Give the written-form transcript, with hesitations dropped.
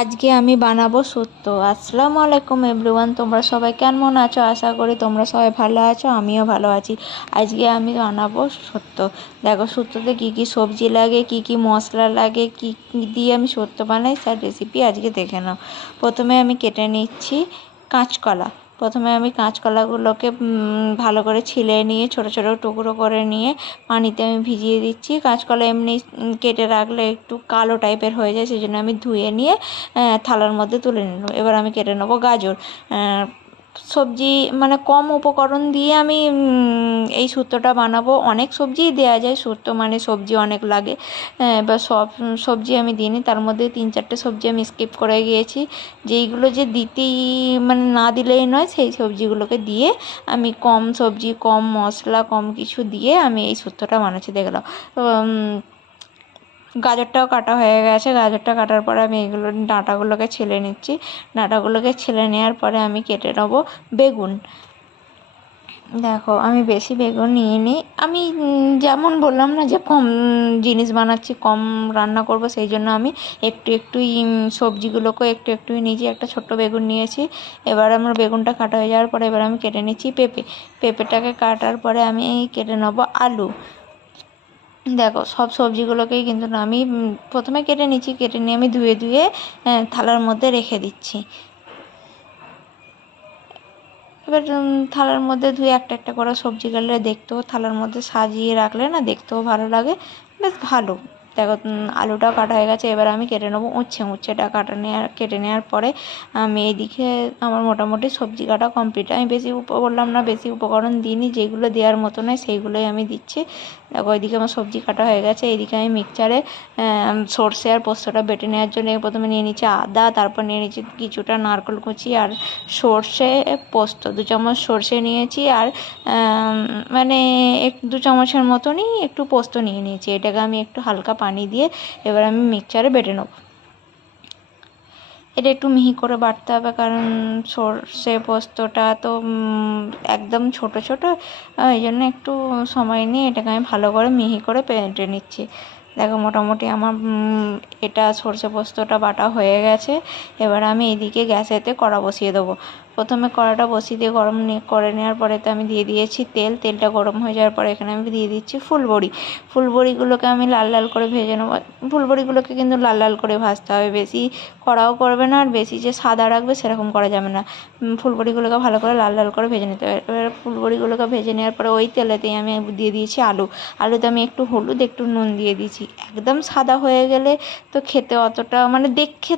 আজকে আমি বানাবো শুক্তো। আসসালামু আলাইকুম এভরিওয়ান, তোমরা সবাই কেমন আছো? আশা করি তোমরা সবাই ভালো আছো, আমিও ভালো আছি। আজকে আমি বানাবো শুক্তো। দেখো শুক্তোতে কী কী সবজি লাগে, কী কী মশলা লাগে, কী দিয়ে আমি শুক্তো বানাই তার রেসিপি আজকে দেখে নাও। প্রথমে আমি কেটে নিচ্ছি কাঁচকলা। প্রথমে আমি কাঁচকলাগুলোকে ভালো করে ছিলে নিয়ে ছোট ছোট টুকরো করে নিয়ে পানিতে আমি ভিজিয়ে দিচ্ছি। কাঁচকলা এমনি কেটে রাখলে একটু কালো টাইপের হয়ে যায়, সেই জন্য আমি ধুয়ে নিয়ে থালার মধ্যে তুলে নিলাম। এবার আমি কেটে নেবো গাজর। সবজি মানে কম উপকরণ দিয়ে আমি এই শুক্তোটা বানাবো। অনেক সবজিই দেওয়া যায়, শুক্তো মানে সবজি অনেক লাগে। এবার সব সবজি আমি দিইনি, তার মধ্যে 3-4টে সবজি আমি স্কিপ করে গিয়েছি। যেইগুলো যে দিতেই মানে না দিলেই নয়, সেই সবজিগুলোকে দিয়ে আমি কম সবজি, কম মশলা, কম কিছু দিয়ে আমি এই শুক্তোটা বানাচ্ছি। দেখলাম গাজরটাও কাটা হয়ে গেছে। গাজরটা কাটার পরে আমি এগুলো ডাঁটাগুলোকে ছেলে নিচ্ছি। ডাঁটাগুলোকে ছেলে নেওয়ার পরে আমি কেটে নেবো বেগুন। দেখো আমি বেশি বেগুন নিয়ে নিই। আমি যেমন বললাম না যে কম জিনিস বানাচ্ছি, কম রান্না করব, সেই জন্য আমি একটু একটুই সবজিগুলোকে একটু একটুই নিয়েছি। একটা ছোট্ট বেগুন নিয়েছি। এবার আমার বেগুনটা কাটা হয়ে যাওয়ার পরে এবার আমি কেটে নিচ্ছি পেঁপেটাকে কাটার পরে আমি কেটে নেবো আলু। দেখো সব সবজিগুলোকেই কিন্তু আমি প্রথমে কেটে নিচ্ছি। কেটে নিয়ে আমি ধুয়ে ধুয়ে থালার মধ্যে রেখে দিচ্ছি। এবার থালার মধ্যে ধুয়ে একটা একটা করে সবজি কাটলে দেখতেও, থালার মধ্যে সাজিয়ে রাখলে না দেখতেও ভালো লাগে, বেশ ভালো। দেখো আলুটাও কাটা হয়ে গেছে। এবার আমি কেটে নেবো উচ্ছেটা কেটে নেওয়ার পরে আমি এইদিকে আমার মোটামুটি সবজি কাটা কমপ্লিট। আমি বেশি বললাম না বেশি উপকরণ দিইনি, যেগুলো দেওয়ার মতো নয় সেইগুলোই আমি দিচ্ছি। দেখো ওইদিকে আমার সবজি কাটা হয়ে গেছে। এইদিকে আমি মিক্সচারে সর্ষে আর পোস্তটা বেটে নেওয়ার জন্য প্রথমে নিয়ে নিচ্ছি আদা, তারপর নিয়ে নিচ্ছি কিছুটা নারকেল কুচি আর সর্ষে পোস্ত। 2 চামচ সর্ষে নিয়েছি আর মানে 2 চামচের মতনই একটু পোস্ত নিয়ে নিয়েছি। এটাকে আমি একটু হালকা পানি দিয়ে এবার আমি মিক্সচারে বেটে নেব। এটা একটু মিহি করে বাটতে হবে, কারণ সর্ষে পোস্তটা তো একদম ছোট ছোট, এই জন্য একটু সময় নিয়ে এটাকে আমি ভালো করে মিহি করে বেটে নিচ্ছি। দেখো মোটামুটি আমার এটা সর্ষে পোস্তটা বাটা হয়ে গেছে। এবার আমি এদিকে গ্যাসেতে কড়া বসিয়ে দেবো। প্রথমে কড়াটা বসিয়ে দিয়ে গরম করে নেওয়ার পরে তো আমি দিয়ে দিয়েছি তেলটা গরম হয়ে যাওয়ার পরে এখানে আমি দিয়ে দিচ্ছি ফুলবড়িগুলোকে আমি লাল লাল করে ভেজে নেবো। ফুলবড়িগুলোকে কিন্তু লাল লাল করে ভাজতে হবে, বেশি কড়াও করবে না আর বেশি যে সাদা রাখবে সেরকম করা যাবে না। ফুলবড়িগুলোকে ভালো করে লাল লাল করে ভেজে নিতে হবে। এবার ফুলবড়িগুলোকে ভেজে নেওয়ার পরে ওই তেলেতেই আমি দিয়ে দিয়েছি আলুতে আমি একটু হলুদ একটু নুন দিয়ে দিয়েছি। একদম সাদা হয়ে গেলে তো খেতে অতটা মানে দেখে